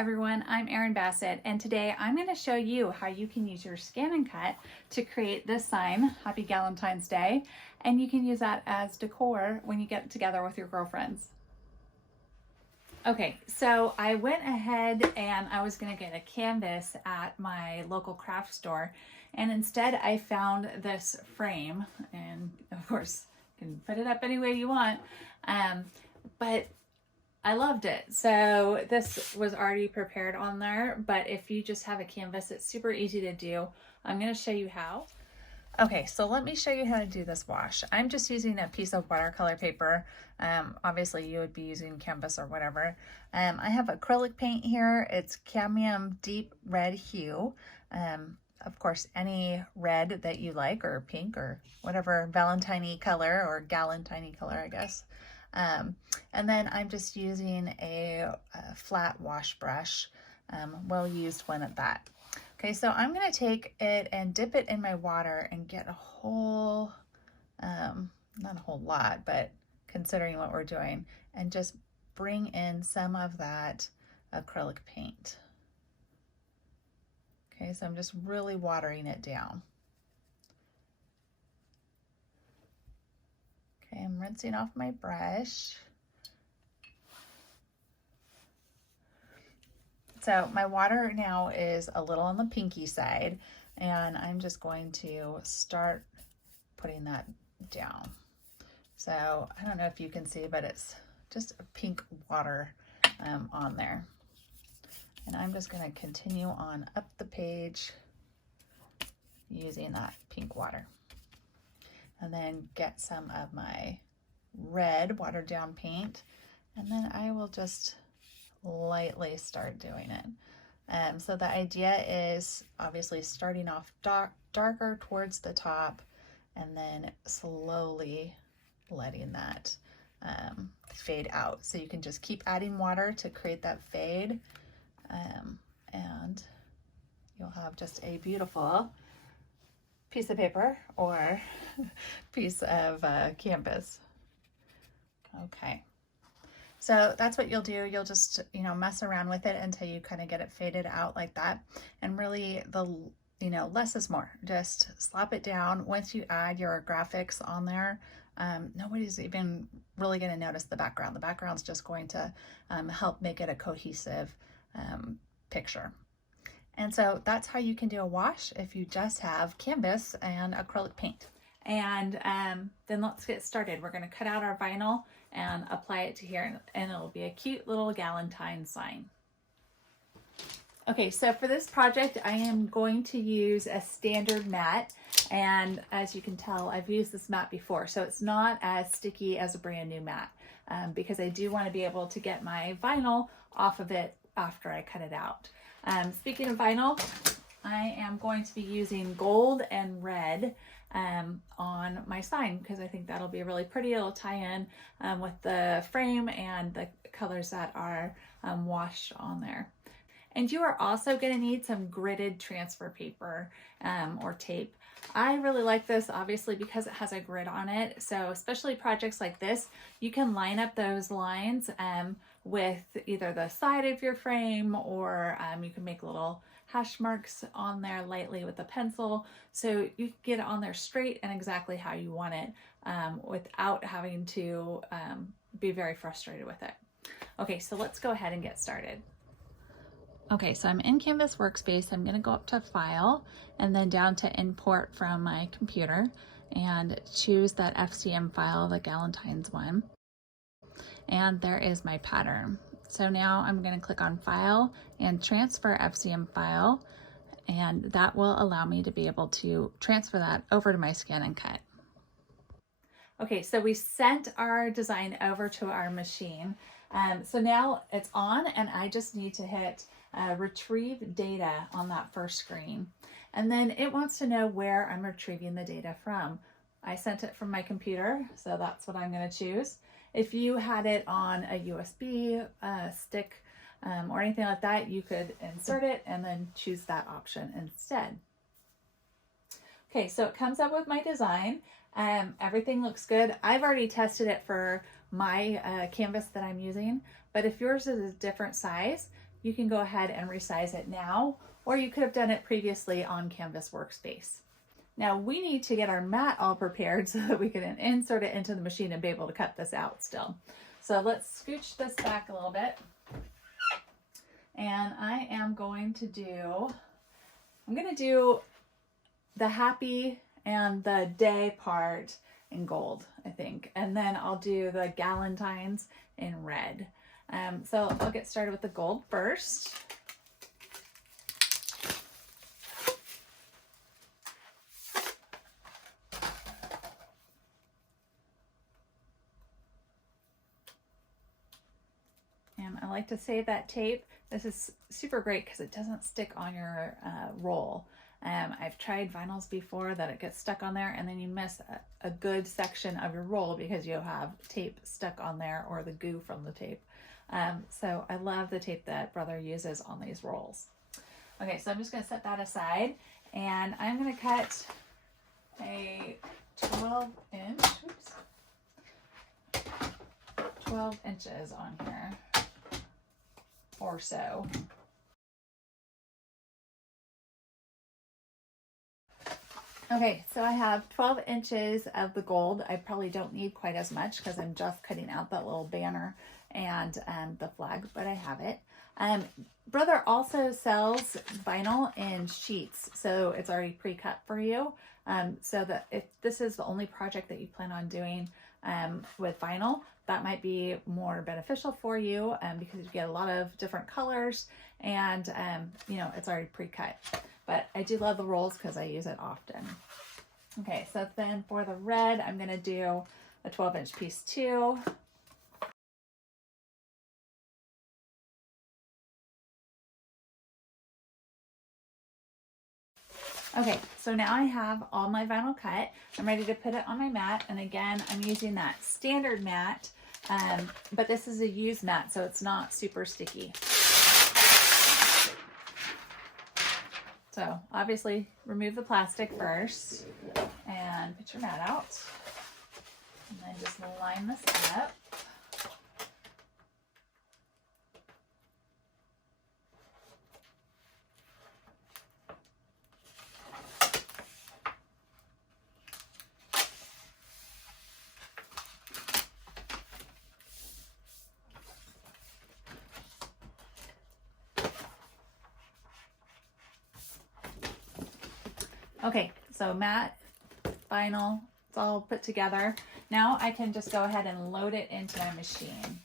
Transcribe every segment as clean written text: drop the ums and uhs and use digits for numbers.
everyone, I'm Erin Bassett, and today I'm going to show you how you can use your ScanNCut to create this sign, Happy Galentine's Day, and you can use that as decor when you get together with your girlfriends. Okay, so I went ahead and I was going to get a canvas at my local craft store, and instead I found this frame, and of course you can put it up any way you want, but I loved it. So this was already prepared on there, but if you just have a canvas, it's super easy to do. I'm going to show you how. Okay, so let me show you how to do this wash. I'm just using a piece of watercolor paper. Obviously you would be using canvas or whatever. I have acrylic paint here. It's cadmium deep red hue. Of course, any red that you like, or pink, or whatever Valentine-y color, or Galentine color, I guess. And then I'm just using a flat wash brush, well used one at that. Okay, so I'm going to take it and dip it in my water and get a whole, not a whole lot, but considering what we're doing, and just bring in some of that acrylic paint. Okay, so I'm just really watering it down. Okay, I'm rinsing off my brush. So my water now is a little on the pinky side, and I'm just going to start putting that down. So I don't know if you can see, but it's just a pink water on there. And I'm just going to continue on up the page using that pink water. And then get some of my red watered down paint, and then I will just lightly start doing it. So the idea is obviously starting off darker towards the top, and then slowly letting that fade out. So you can just keep adding water to create that fade, and you'll have just a beautiful piece of paper or piece of canvas. Okay, so that's what you'll do. You'll just, mess around with it until you kind of get it faded out like that. And really less is more. Just slap it down. Once you add your graphics on there, nobody's even really going to notice the background. The background's just going to help make it a cohesive picture. And so that's how you can do a wash if you just have canvas and acrylic paint. And then let's get started. We're going to cut out our vinyl and apply it to here, and it'll be a cute little Galentine sign. Okay, so for this project, I am going to use a standard mat. And as you can tell, I've used this mat before, so it's not as sticky as a brand new mat, because I do want to be able to get my vinyl off of it after I cut it out. Speaking of vinyl, I am going to be using gold and red on my sign, because I think that'll be really pretty. It'll tie in with the frame and the colors that are washed on there. And you are also going to need some gridded transfer paper or tape. I really like this, obviously, because it has a grid on it. So especially projects like this, you can line up those lines with either the side of your frame, or you can make little hash marks on there lightly with a pencil, so you can get it on there straight and exactly how you want it, without having to be very frustrated with it. Okay, so let's go ahead and get started. Okay, so I'm in Canvas Workspace. I'm going to go up to File and then down to Import from my computer and choose that FCM file, the Galentine's one. And there is my pattern. So now I'm going to click on File and Transfer FCM File, and that will allow me to be able to transfer that over to my ScanNCut. Okay, so we sent our design over to our machine. So now it's on, and I just need to hit Retrieve Data on that first screen. And then it wants to know where I'm retrieving the data from. I sent it from my computer, so that's what I'm going to choose. If you had it on a USB stick or anything like that, you could insert it and then choose that option instead. Okay, so it comes up with my design. Everything looks good. I've already tested it for my canvas that I'm using, but if yours is a different size, you can go ahead and resize it now, or you could have done it previously on Canvas Workspace. Now we need to get our mat all prepared so that we can insert it into the machine and be able to cut this out still. So let's scooch this back a little bit. And I'm going to do the happy and the day part in gold, I think. And then I'll do the Galentines in red. So I'll get started with the gold first. And I like to save that tape. This is super great because it doesn't stick on your roll. I've tried vinyls before that it gets stuck on there and then you miss a good section of your roll because you have tape stuck on there or the goo from the tape. So I love the tape that Brother uses on these rolls. Okay, so I'm just going to set that aside and I'm going to cut a 12 inches on here or so. Okay, so I have 12 inches of the gold. I probably don't need quite as much because I'm just cutting out that little banner and the flag, but I have it. Brother also sells vinyl in sheets, so it's already pre-cut for you. So that if this is the only project that you plan on doing with vinyl, that might be more beneficial for you because you get a lot of different colors and you know, it's already pre-cut. But I do love the rolls because I use it often. Okay, so then for the red, I'm going to do a 12-inch piece too. Okay, so now I have all my vinyl cut. I'm ready to put it on my mat. And again, I'm using that standard mat, but this is a used mat, so it's not super sticky. So obviously remove the plastic first and put your mat out. And then just line this up. Okay, so mat, vinyl, it's all put together. Now I can just go ahead and load it into my machine.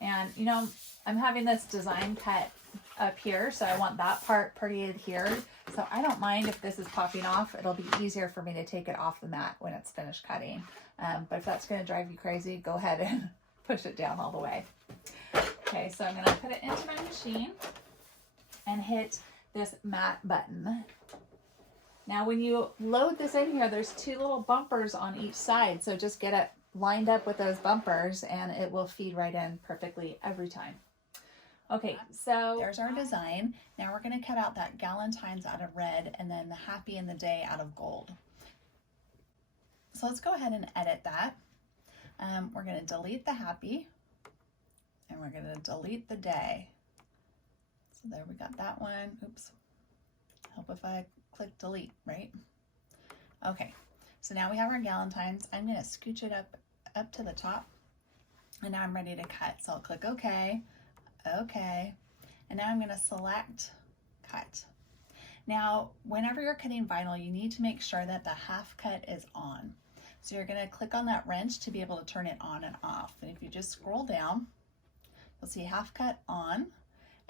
And you know, I'm having this design cut up here, so I want that part pretty adhered. So I don't mind if this is popping off. It'll be easier for me to take it off the mat when it's finished cutting. But if that's gonna drive you crazy, go ahead and push it down all the way. Okay, so I'm gonna put it into my machine and hit this mat button. Now when you load this in here, there's two little bumpers on each side. So just get it lined up with those bumpers and it will feed right in perfectly every time. Okay, so there's our design. Now we're going to cut out that Galentine's out of red and then the happy and the day out of gold. So let's go ahead and edit that. We're going to delete the happy and we're going to delete the day. So there we got that one. Oops. Help if I click delete, right? Okay, so now we have our Galentines. I'm going to scooch it up to the top and now I'm ready to cut. So I'll click OK, OK, and now I'm going to select cut. Now, whenever you're cutting vinyl, you need to make sure that the half cut is on. So you're going to click on that wrench to be able to turn it on and off. And if you just scroll down, you'll see half cut on,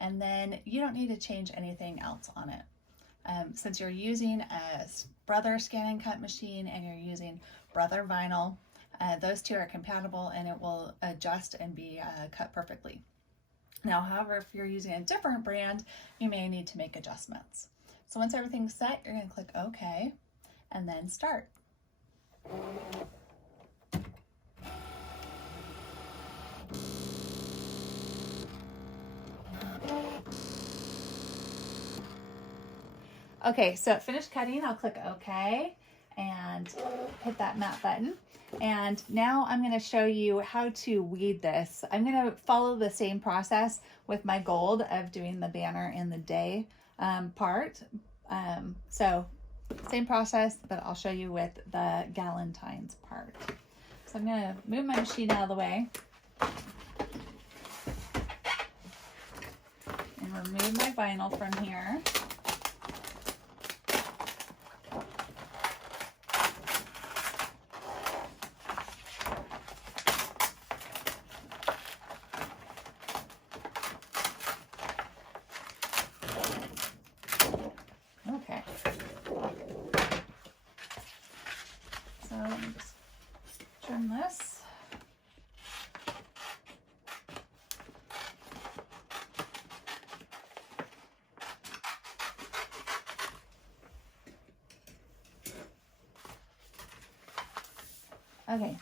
and then you don't need to change anything else on it. Since you're using a Brother ScanNCut machine and you're using Brother vinyl, those two are compatible and it will adjust and be cut perfectly. Now, however, if you're using a different brand, you may need to make adjustments. So once everything's set, you're going to click OK and then start. Okay, so it finished cutting. I'll click OK. and hit that matte button. And now I'm going to show you how to weed this. I'm going to follow the same process with my gold of doing the banner in the day part. So same process, but I'll show you with the Galentine's part. So I'm going to move my machine out of the way and remove my vinyl from here. Okay. So let me just trim this. Okay,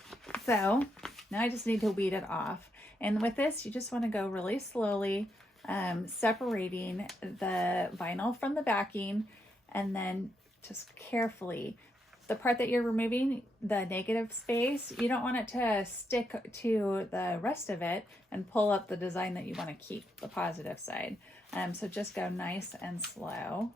so now I just need to weed it off. And with this, you just want to go really slowly, separating the vinyl from the backing, and then just carefully. The part that you're removing, the negative space, you don't want it to stick to the rest of it and pull up the design that you want to keep, the positive side. So just go nice and slow.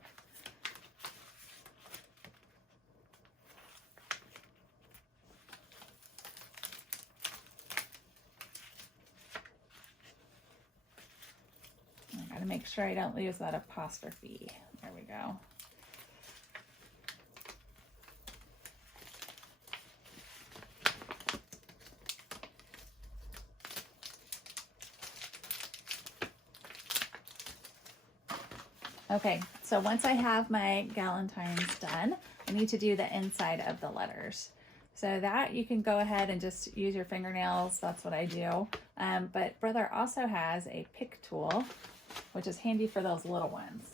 I gotta make sure I don't lose that apostrophe. There we go. Okay, so once I have my Galentines done, I need to do the inside of the letters. So that you can go ahead and just use your fingernails. That's what I do. But Brother also has a pick tool, which is handy for those little ones.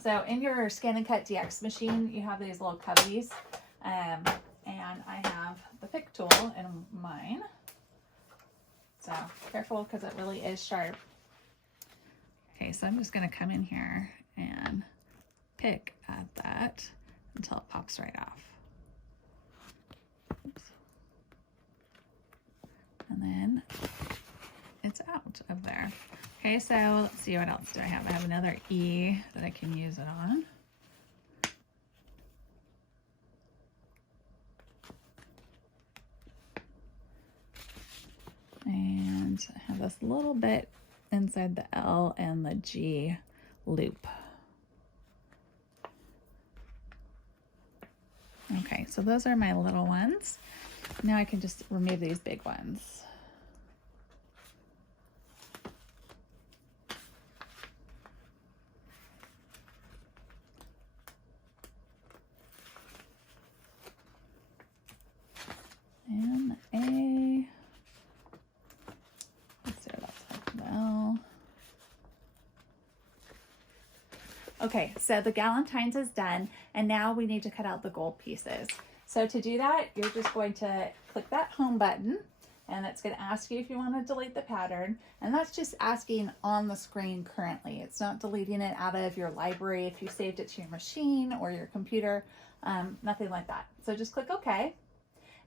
So in your ScanNCut DX machine, you have these little cubbies, and I have the pick tool in mine. So careful, because it really is sharp. Okay, so I'm just going to come in here and pick at that until it pops right off. Oops. And then it's out of there. Okay, so let's see, what else do I have? I have another E that I can use it on. And I have this little bit inside the L and the G loop. Okay, so those are my little ones. Now I can just remove these big ones. And A. Let's see what else I have. Well. Okay, so the Galentine's is done, and now we need to cut out the gold pieces. So to do that, you're just going to click that home button, and it's going to ask you if you want to delete the pattern, and that's just asking on the screen currently. It's not deleting it out of your library if you saved it to your machine or your computer, nothing like that. So just click OK,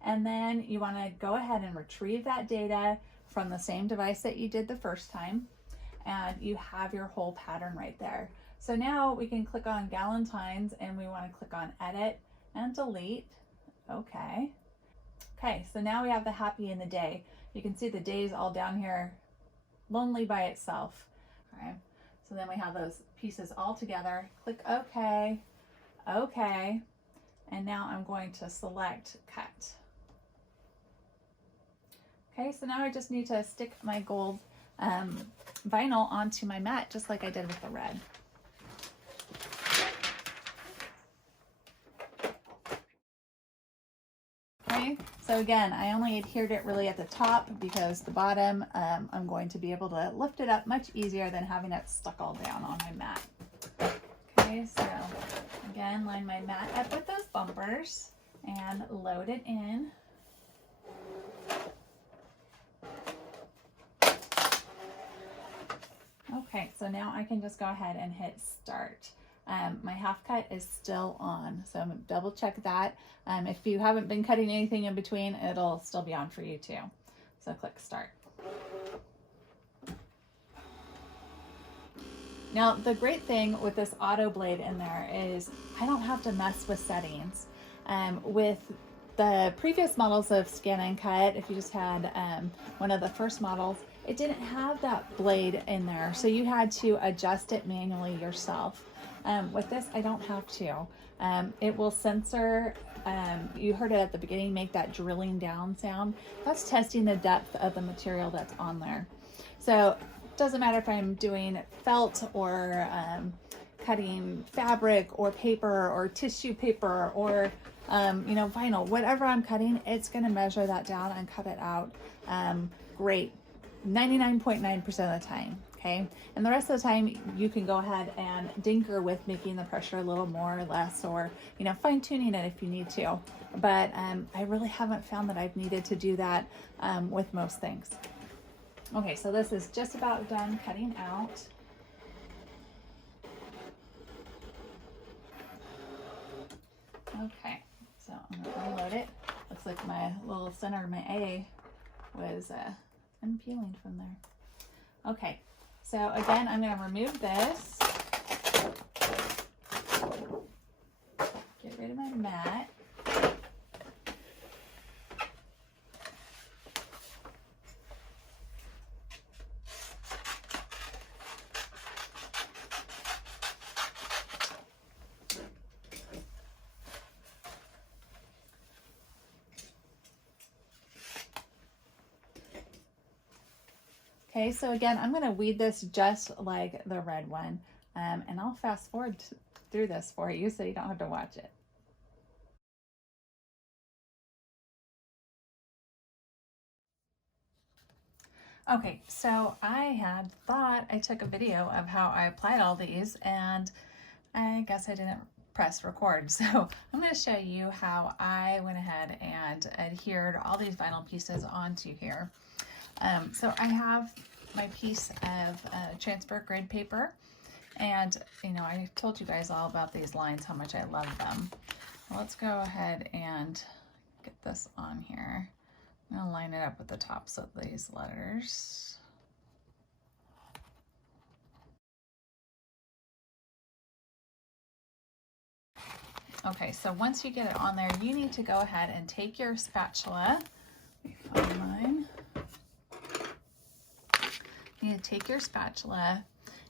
and then you want to go ahead and retrieve that data from the same device that you did the first time, and you have your whole pattern right there. So now we can click on Galentine's, and we want to click on Edit and Delete. Okay. Okay, so now we have the happy in the day. You can see the days all down here, lonely by itself. All right, so then we have those pieces all together. Click OK, OK, and now I'm going to select Cut. Okay, so now I just need to stick my gold vinyl onto my mat, just like I did with the red. Okay, so again, I only adhered it really at the top because the bottom, I'm going to be able to lift it up much easier than having it stuck all down on my mat. Okay, so again, line my mat up with those bumpers and load it in. Okay, so now I can just go ahead and hit start. My half cut is still on, so I'm gonna double check that. If you haven't been cutting anything in between, it'll still be on for you too. So click start. Now, the great thing with this auto blade in there is I don't have to mess with settings. With the previous models of ScanNCut, if you just had one of the first models, it didn't have that blade in there, so you had to adjust it manually yourself. With this, I don't have to. It will censor, you heard it at the beginning, make that drilling down sound. That's testing the depth of the material that's on there. So it doesn't matter if I'm doing felt or cutting fabric or paper or tissue paper or you know, vinyl, whatever I'm cutting, it's going to measure that down and cut it out great 99.9% of the time. Okay, and the rest of the time you can go ahead and dinker with making the pressure a little more or less, or you know, fine tuning it if you need to. But I really haven't found that I've needed to do that with most things. Okay, so this is just about done cutting out. Okay, so I'm gonna unload it. Looks like my little center of my A was unpeeling from there. Okay, so again, I'm gonna remove this. Get rid of my mat. Okay, so again, I'm going to weed this just like the red one, and I'll fast forward through this for you so you don't have to watch it. Okay, so I had thought I took a video of how I applied all these, and I guess I didn't press record. So I'm going to show you how I went ahead and adhered all these vinyl pieces onto here. So I have my piece of transfer grid paper, and you know, I told you guys all about these lines, how much I love them. Well, let's go ahead and get this on here. I'm going to line it up with the tops of these letters. Okay, so once you get it on there, you need to go ahead and take your spatula. Let me find mine. You need to take your spatula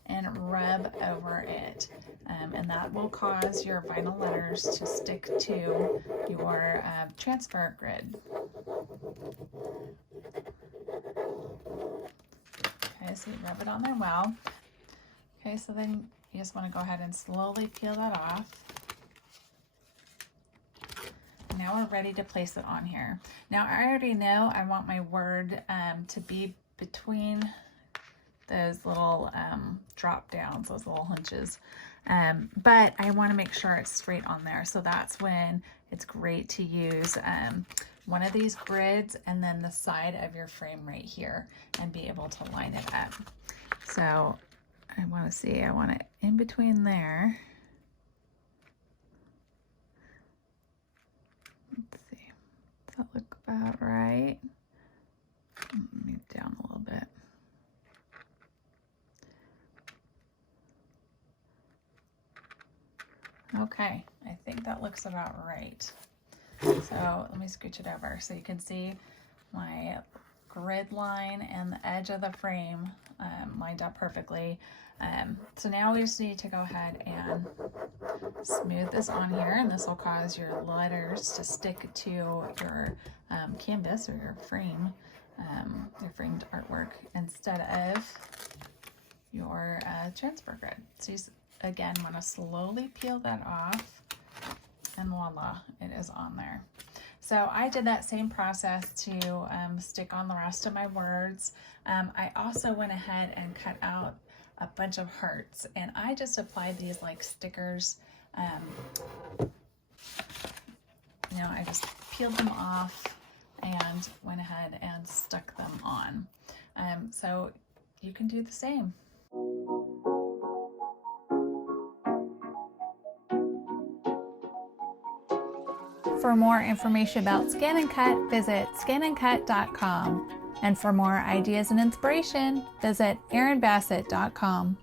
and rub over it, and that will cause your vinyl letters to stick to your transfer grid. Okay, so you rub it on there well. Okay, so then you just want to go ahead and slowly peel that off. Now we're ready to place it on here. Now I already know I want my word to be between those little drop downs, those little hunches, but I want to make sure it's straight on there. So that's when it's great to use one of these grids and then the side of your frame right here and be able to line it up. So I want to see, I want it in between there. Let's see, does that look about right? Move down a little bit. Okay, I think that looks about right. So let me scooch it over so you can see my grid line and the edge of the frame lined up perfectly. So now we just need to go ahead and smooth this on here, and this will cause your letters to stick to your canvas or your framed artwork instead of your transfer grid. So you again want to slowly peel that off, and voila, it is on there. So I did that same process to stick on the rest of my words. I also went ahead and cut out a bunch of hearts, and I just applied these like stickers. You know, I just peeled them off and went ahead and stuck them on. So you can do the same. For more information about ScanNCut, visit ScanNCut.com. And for more ideas and inspiration, visit erinbassett.com.